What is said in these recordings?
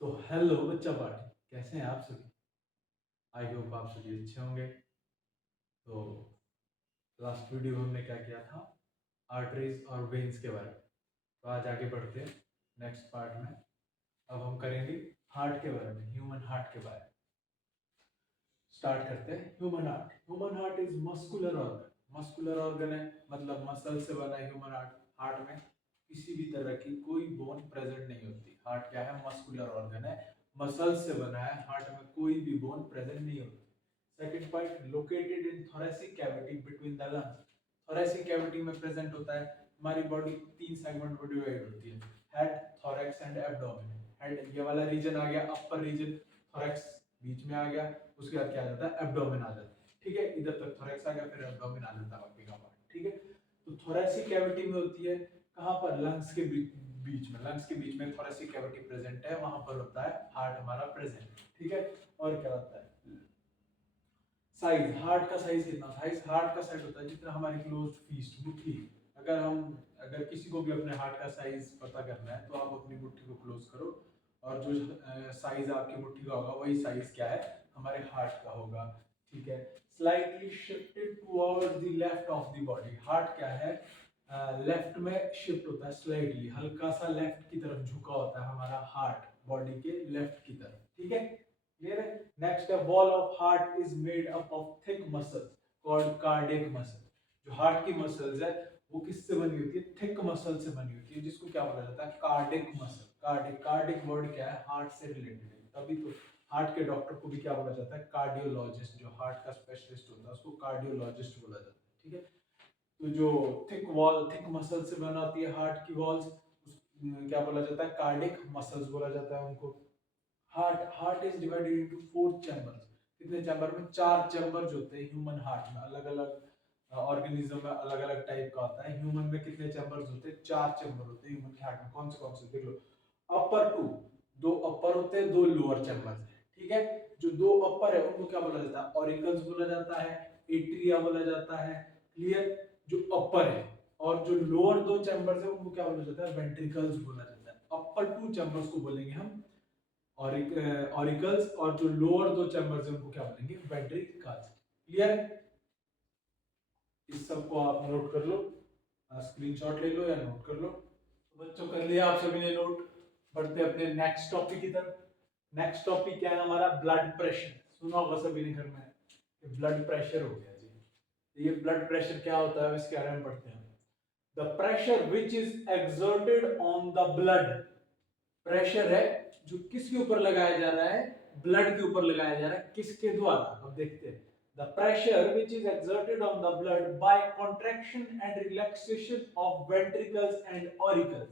तो हेलो बच्चा पार्टी, कैसे हैं आप सभी। आई होप आप सभी अच्छे होंगे। तो लास्ट वीडियो में हमने क्या किया था, आर्टरीज और वेन्स के बारे में। तो आज आगे बढ़ते हैं नेक्स्ट पार्ट में। अब हम करेंगे हार्ट के बारे में, ह्यूमन हार्ट के बारे में। स्टार्ट करते हैं। Human heart is muscular organ. Muscular organ है मतलब मसल से बना है ह्यूमन हार्ट। हार्ट में किसी भी तरह की कोई बोन प्रेजेंट नहीं होती। हार्ट क्या है, मस्कुलर ऑर्गन है, मसल से बना है। हार्ट में कोई भी बोन प्रेजेंट नहीं होती। Second point, located in thoracic cavity between the lungs. Thoracic cavity में प्रेजेंट होता है। हमारी बॉडी तीन सेगमेंट में डिवाइड होती है, head, thorax and abdomen. Head ये वाला रीजन आ गया, अपर रीजन, थोरैक्स बीच में आ गया, उसके बाद क्या आ जाता है, एब्डोमेन आ जाता है। ठीक है, इधर तक थोरैक्स आ गया, फिर एब्डोमेन आ जाता है बाकी का पार्ट। ठीक है, तो थोरेसिक कैविटी में होती है कहां पर, लंग्स के बीच में। लंग्स के बीच में थोरेसिक कैविटी प्रेजेंट है, वहां पर होता है हार्ट हमारा प्रेजेंट। ठीक है, और क्या होता है, साइज, हार्ट का साइज कितना, साइज हार्ट का साइज होता है जितना हमारी क्लोज फिस्ट, मुट्ठी। अगर किसी को भी अपने हार्ट का साइज पता करना है तो आप अपनी मुट्ठी को क्लोज करो, और जो साइज आपकी मुट्ठी का होगा वही साइज क्या है, हमारे हार्ट का होगा। ठीक है, slightly shifted towards the left of the body. Heart क्या है, लेफ्ट में शिफ्ट होता है, स्लाइटली हल्का सा लेफ्ट की तरफ झुका होता है हमारा हार्ट, बॉडी के लेफ्ट की तरफ। ठीक है, क्लियर है। नेक्स्ट है, wall of heart is made up of thick muscles called cardiac muscle. जो हार्ट की मसल्स है वो किससे बनी होती है, थिक मसल से बनी होती है, जिसको क्या बोला जाता है, cardiac muscle. Cardiac, cardiac word क्या है, हार्ट से रिलेटेड है, तभी तो हार्ट के डॉक्टर को भी क्या बोला जाता है, कार्डियोलॉजिस्ट। जो हार्ट का स्पेशलिस्ट होता है उसको कार्डियोलॉजिस्ट बोला जाता है। ठीक है, तो जो थिक वॉल, थिक मसल से बनाती है हार्ट की वॉल्स, क्या बोला जाता है, कार्डिक मसल्स बोला जाता है उनको। Heart is divided into four chambers. कितने चैम्बर में, चार चैम्बर्स होते हैं ह्यूमन हार्ट में। अलग अलग ऑर्गेनिज्म में अलग अलग टाइप का होता है। ह्यूमन में कितने चैम्बर्स होते हैं, चार चैम्बर होते हैं ह्यूमन के हार्ट में। कौन से देख लो, अपर टू, दो अपर होते हैं, दो लोअर चैम्बर्स है। ठीक है, जो दो अपर है उनको क्या बोला जाता है, ऑरिकल्स बोला जाता है, एट्रिया बोला जाता है। क्लियर, जो अपर है, और जो लोअर दो चैम्बर्स है उनको क्या बोला जाता है, वेंट्रिकल्स बोला जाता है। अपर टू चैम्बर्स को बोलेंगे हम ऑरिकल्स, और जो लोअर दो चैम्बर्स है उनको क्या बोलेंगे, वेंट्रिकल्स। क्लियर है, इस सब को आप नोट कर लो, स्क्रीनशॉट ले लो या नोट कर लो। तो बच्चों कर लिया आप सभी ने नोट। बढ़ते अपने नेक्स्ट टॉपिक की तरफ। नेक्स्ट टॉपिक क्या है हमारा, ब्लड प्रेशर। सुना होगा सभी ने घर में, ब्लड प्रेशर हो गया जी। तो ये ब्लड प्रेशर क्या होता है इसके बारे में पढ़ते हैं। The pressure which is exerted on the blood. Pressure है जो किसके ऊपर लगाया जा रहा है, ब्लड के ऊपर लगाया जा रहा है, किसके द्वारा, अब देखते हैं। The pressure which is exerted on the blood bye contraction and relaxation of ventricles and auricles.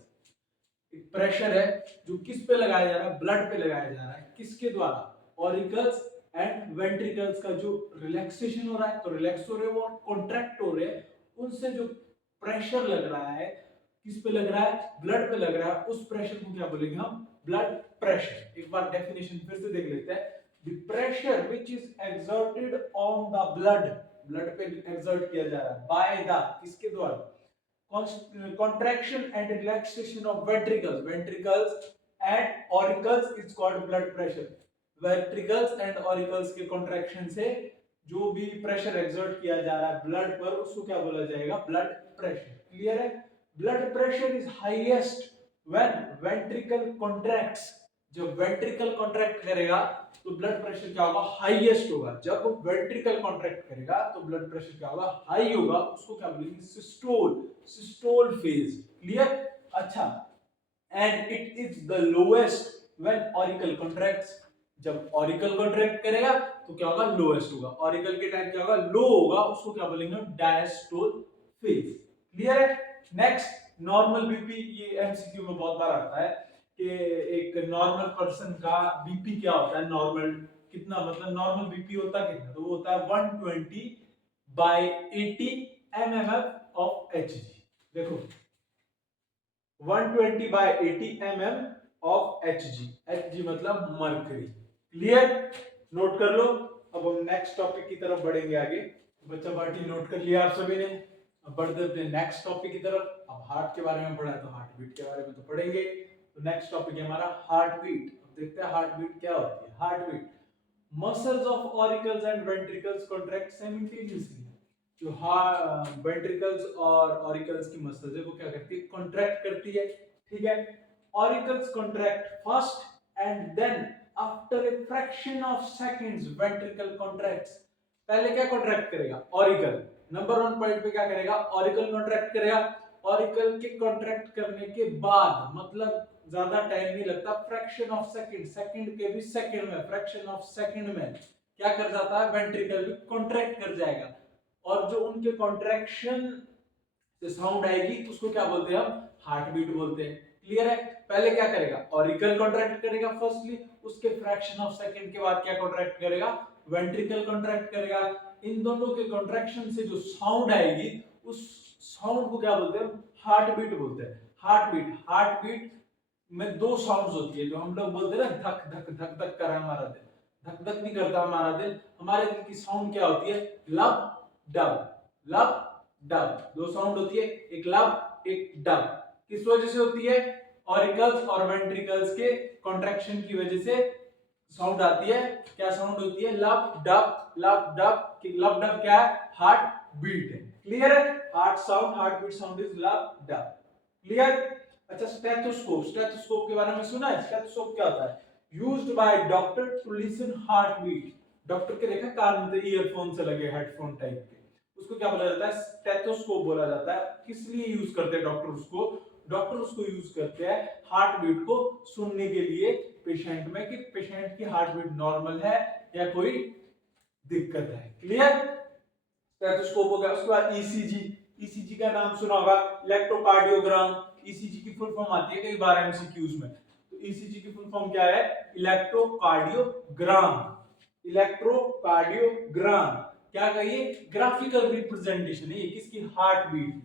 एक प्रेशर है जो किस पे लगाया जा रहा है, ब्लड पे लगाया जा रहा है, किसके द्वारा, ऑरिकल्स एंड वेंट्रिकल्स का जो रिलैक्सेशन हो रहा है, तो रिलैक्स हो रहे हैं वो, कॉन्ट्रैक्ट हो रहे हैं, उनसे जो प्रेशर लग रहा है, किस पे लग रहा है, ब्लड पे लग रहा है, उस प्रेशर को क्या बोलेंगे हम, ब्लड प्रेशर। एक बार डेफिनेशन फिर से देख लेते हैं। The pressure which is exerted on the blood, blood पे एक्सर्ट किया जा रहा है, बाय द, किसके द्वारा, contraction and relaxation of ventricles and auricles is called blood pressure. ventricles and auricles के contraction से जो भी प्रेशर एक्सर्ट किया जा रहा है ब्लड पर, उसको क्या बोला जाएगा, ब्लड प्रेशर। क्लियर है, blood pressure is highest when ventricle contracts. जब वेंट्रिकल कॉन्ट्रैक्ट करेगा तो ब्लड प्रेशर क्या होगा, हाईएस्ट होगा। जब वेंट्रिकल कॉन्ट्रैक्ट करेगा तो ब्लड प्रेशर क्या होगा, हाई होगा, उसको क्या बोलेंगे, सिस्टोल, सिस्टोल फेज। क्लियर, अच्छा, and it is the lowest when auricle contracts. जब ऑरिकल कॉन्ट्रैक्ट करेगा तो क्या होगा, लोएस्ट होगा। ऑरिकल के टाइम क्या होगा, लो होगा, उसको क्या बोलेंगे, डायस्टोल फेज। क्लियर है। नेक्स्ट, नॉर्मल बीपी, ये एमसीक्यू में बहुत बार आता है कि एक नॉर्मल पर्सन का बीपी क्या होता है, नॉर्मल कितना, मतलब नॉर्मल बीपी होता कितना, तो वो होता है 120/80 mmf ऑफ एचजी। देखो 120/80 mm ऑफ एचजी, एचजी मतलब मरकरी। क्लियर, नोट कर लो। अब हम नेक्स्ट टॉपिक की तरफ बढ़ेंगे आगे। बच्चा पार्टी नोट कर लिया आप सभी ने। अब बढ़ते हैं नेक्स्ट टॉपिक की तरफ। अब हार्ट के बारे में पढ़ा है तो हार्ट बीट के बारे में तो पढ़ेंगे। तो नेक्स्ट टॉपिक है हमारा हार्ट बीट। देखते हैं हार्ट बीट क्या होती है। Heart beat, muscles of auricles and ventricles contract simultaneously. जो वेंट्रिकल्स और ऑरिकल्स की मसल्स है वो क्या करती है, कॉन्ट्रैक्ट करती है, ठीक है। Auricles contract first and then after a fraction of seconds ventricle contracts. पहले क्या कॉन्ट्रैक्ट करेगा, ऑरिकल। नंबर 1 पॉइंट पे क्या करेगा, ऑरिकल कॉन्ट्रैक्ट करेगा। ऑरिकल के कॉन्ट्रैक्ट करने के बाद, मतलब ज्यादा टाइम नहीं लगता, फ्रैक्शन ऑफ सेकंड, सेकंड के भी सेकंड में, फ्रैक्शन ऑफ सेकंड में क्या कर जाता है, वेंट्रिकल भी कॉन्ट्रैक्ट कर जाएगा। और जो उनके कॉन्ट्रैक्शन से साउंड आएगी उसको क्या बोलते हैं हम, हार्ट बीट बोलते हैं। क्लियर है। पहले क्या करेगा, ऑरिकल कॉन्ट्रैक्ट करेगा फर्स्टली, उसके फ्रैक्शन ऑफ सेकंड के बाद क्या कॉन्ट्रैक्ट करेगा, वेंट्रिकल कॉन्ट्रैक्ट करेगा। इन दोनों के कॉन्ट्रैक्शन से जो साउंड आएगी उस साउंड को क्या बोलते हैं, हार्ट बीट बोलते हैं। हार्ट बीट, हार्ट बीट में दो साउंड्स होती है, जो हम लोग बोलते हैं ना, धक धक धक धक कर हमारा दिल, धक धक नहीं करता हमारा दिल, हमारे दिल की साउंड क्या होती है, लब डब, लब डब। दो साउंड होती है, एक लब एक डब। किस वजह से होती है, ऑरिकल्स और वेंट्रिकल्स के कॉन्ट्रैक्शन की वजह से साउंड आती है। क्या साउंड होती है, लब डब, लब डब। लब डब क्या है, हार्ट बीट है। क्लियर है। Heart sound, heart beat sound is lub dub. Clear. अच्छा, स्टेथोस्कोप, स्टेथोस्कोप के बारे में सुना है। स्टेथोस्कोप क्या होता है, used by doctor to listen heart beat. Doctor के देखा कान में ईयरफोन से लगे, हेडफोन टाइप के, उसको क्या बोला जाता है, स्टेथोस्कोप बोला जाता है। किस लिए यूज करते हैं डॉक्टर उसको, डॉक्टर उसको यूज करते हैं हार्ट बीट को सुनने के लिए पेशेंट में, कि पेशेंट की हार्ट बीट नॉर्मल है या कोई दिक्कत है। क्लियर। स्टेथोस्कोप हो गया। उसके बाद ईसीजी, ईसीजी का नाम सुना होगा, इलेक्ट्रोकार्डियोग्राम। ईसीजी की फुल फॉर्म आती है कई बार एमसीक्यूज में, तो ईसीजी की फुल फॉर्म क्या है, इलेक्ट्रोकार्डियोग्राम। इलेक्ट्रोकार्डियोग्राम क्या कहिए, ग्राफिकल रिप्रेजेंटेशन है ये किसकी, heart beat.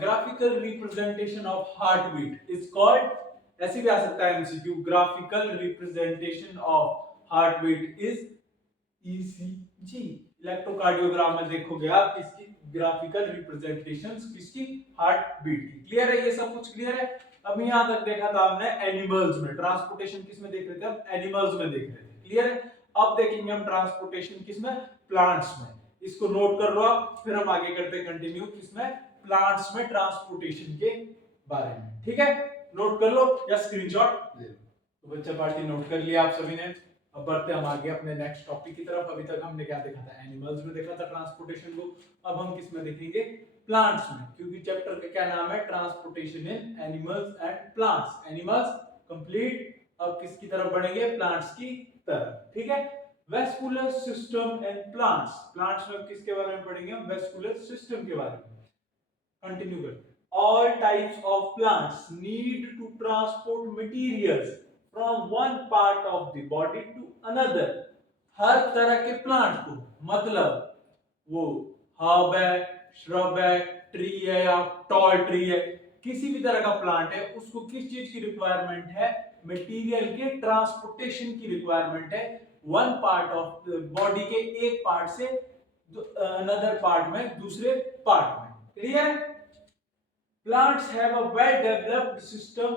Graphical representation of heart beat is called, ऐसे भी आ सकता है MCQ, graphical representation of heart beat is ECG. Electrocardiogram में देखोगे आप इसकी ग्राफिकल रिप्रेजेंटेशंस किसकी, हार्ट बीट की। क्लियर है, ये सब कुछ क्लियर है। अब यहां तक देखा था हमने एनिमल्स में, ट्रांसपोर्टेशन किस में देख रहे थे, हम एनिमल्स में देख रहे थे। क्लियर है। अब देखेंगे हम ट्रांसपोर्टेशन किसमें, प्लांट्स में। इसको नोट कर लो आप, फिर हम आगे करते हैं कंटिन्यू किसमें, प्लांट्स में ट्रांसपोर्टेशन के बारे में। ठीक है, नोट कर लो या स्क्रीनशॉट ले लो। तो बच्चा पार्टी नोट कर लिया आप सभी ने। अब बढ़ते हम आगे अपने नेक्स्ट टॉपिक की तरफ। अभी तक हमने क्या देखा था, एनिमल्स में देखा था ट्रांसपोर्टेशन को। अब हम किस में देखेंगे, प्लांट्स में, क्योंकि चैप्टर का क्या नाम है, transportation in animals and plants. Animals complete, अब किसकी तरफ बढ़ेंगे, प्लांट्स की तरफ। ठीक है। Vascular system and plants, plants में किसके बारे में पढ़ेंगे हम, वेस्कुलर सिस्टम के बारे में। कंटिन्यू करते हैं। All types of plants need to transport materials from one part of the body to another. हर तरह के प्लांट को, मतलब वो हर्ब है, श्रब है, ट्री है या टॉल ट्री है, किसी भी तरह का प्लांट है, उसको किस चीज की रिक्वायरमेंट है, मटेरियल के ट्रांसपोर्टेशन की रिक्वायरमेंट है। वन पार्ट ऑफ बॉडी के एक पार्ट से अनदर पार्ट में, दूसरे पार्ट में। Clear. Plants have a well-developed system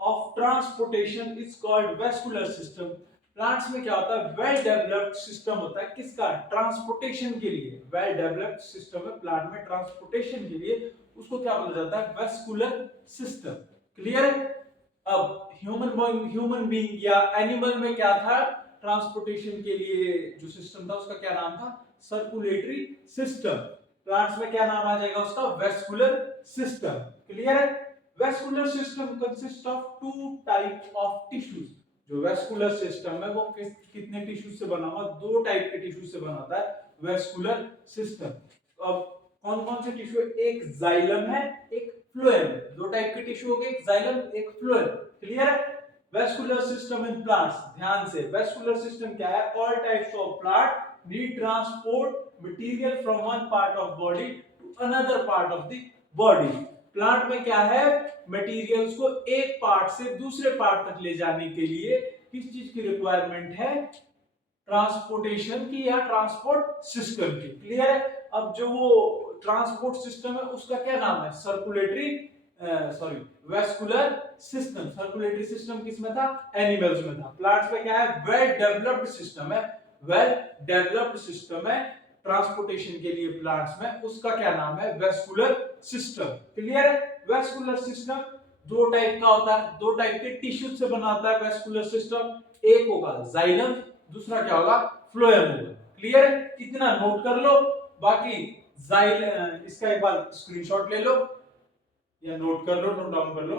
of transportation. It's called vascular system. Plants में क्या होता है, well developed system होता है किसका, ट्रांसपोर्टेशन के लिए। well developed system है प्लांट में ट्रांसपोर्टेशन के लिए, उसको क्या बोला जाता है, vascular system। क्लियर है। अब ह्यूमन बीइंग या एनिमल में क्या था, ट्रांसपोर्टेशन के लिए जो सिस्टम था उसका क्या नाम था, सर्कुलेटरी सिस्टम। प्लांट्स में क्या नाम आ जाएगा उसका, वेस्कुलर सिस्टम। क्लियर है। Vascular system consist of two type of tissues. जो वेस्कुलर सिस्टम है वो कितने टिश्यूज से बना हुआ, दो टाइप के टिश्यूज से बना होता है वेस्कुलर सिस्टम। अब कौन कौन से टिश्यू, एक जाइलम है, एक फ्लोएम। दो टाइप के टिश्यू हो गए, एक जाइलम एक फ्लोएम। क्लियर है। वेस्कुलर सिस्टम इन प्लांट्स, ध्यान से, वेस्कुलर सिस्टम क्या है, all types of plant need transport material from one part of body to another part of the body। Plant में क्या है, मटेरियल्स को एक पार्ट से दूसरे पार्ट तक ले जाने के लिए किस चीज की रिक्वायरमेंट है, ट्रांसपोर्टेशन की या ट्रांसपोर्ट सिस्टम की। क्लियर है। अब जो वो ट्रांसपोर्ट सिस्टम है उसका क्या नाम है, circulatory sorry vascular system, circulatory system किसमें था, एनिमल्स में था। प्लांट्स में क्या है, वेल डेवलप्ड सिस्टम है, वेल डेवलप्ड सिस्टम है ट्रांसपोर्टेशन के लिए प्लांट्स में, उसका क्या नाम है, वेस्कुलर सिस्टम। क्लियर है। वेस्कुलर सिस्टम दो टाइप का होता है, दो टाइप के टिश्यू से बना होता है वेस्कुलर सिस्टम, एक होगा जाइलम, दूसरा क्या होगा, फ्लोएम होगा। क्लियर है, इतना नोट कर लो। बाकी जाइल इसका एक बार स्क्रीनशॉट ले लो या नोट कर लो, नोट डाउन कर लो,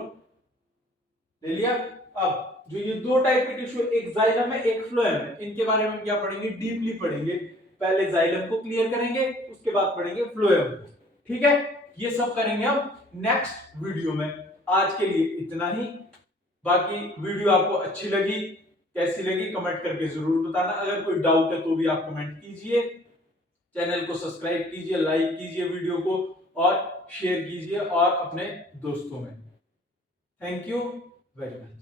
ले लिया। अब जो ये दो टाइप के टिश्यू, एक जाइलम है एक फ्लोएम है, इनके बारे में क्या पढ़ेंगे, डीपली पढ़ेंगे। पहले जाइलम को क्लियर करेंगे, उसके बाद पढ़ेंगे फ्लोएम को। ठीक है, ये सब करेंगे हम नेक्स्ट वीडियो में। आज के लिए इतना ही। बाकी वीडियो आपको अच्छी लगी, कैसी लगी कमेंट करके जरूर बताना। अगर कोई डाउट है तो भी आप कमेंट कीजिए। चैनल को सब्सक्राइब कीजिए, लाइक कीजिए वीडियो को और शेयर कीजिए और अपने दोस्तों में। Thank you very much.